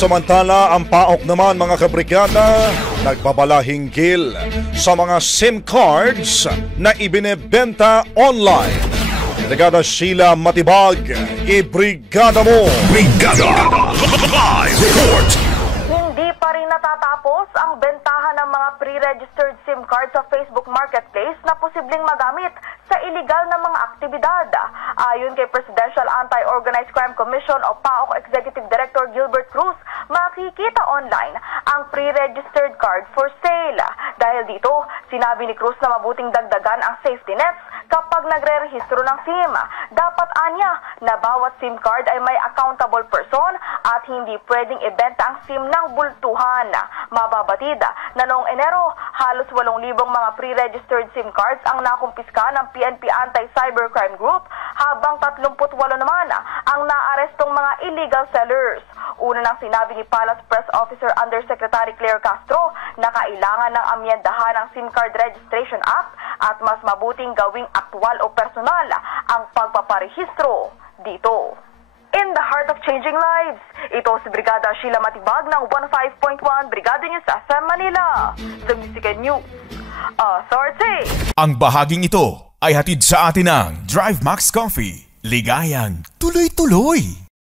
Samantala, ang PAOK naman mga kabrigada, nagbabalahingkil sa mga SIM cards na ibinebenta online. Brigada Sheila Matibag, ibrigada mo! Brigada! Live report! Hindi pa rin natatapos ang bentahan ng mga pre-registered SIM card sa Facebook Marketplace na posibleng magamit sa iligal na mga aktibidad. Ayon kay Presidential Anti-Organized Crime Commission o PAOK Executive Director Gilbert Cruz, makikita online ang pre-registered card for sale. Dahil dito, sinabi ni Cruz na mabuting dagdagan ang safety nets kapag nagre-rehistro ng SIM. Dapat anya na bawat SIM card ay may accountable person at hindi pwedeng ibenta ang SIM ng bultuhan. Mababatid na noong Enero, halos 8,000 mga pre-registered SIM cards ang nakumpiska ng PNP Anti-Cybercrime Group, habang 38 naman ang naarestong mga illegal sellers. Una nang sinabi ni Palace Press Officer Undersecretary Claire Castro na kailangan ng amyendahan ng SIM Card Registration Act at mas mabuting gawing aktwal o personal ang pagpaparehistro dito. In the heart of changing lives, ito si Brigada Sheila Matibag ng 15.1 Brigada News FM Manila, The Music and News Authority. Ang bahaging ito ay hatid sa atin ng Drive Max Coffee. Ligayang tuloy-tuloy.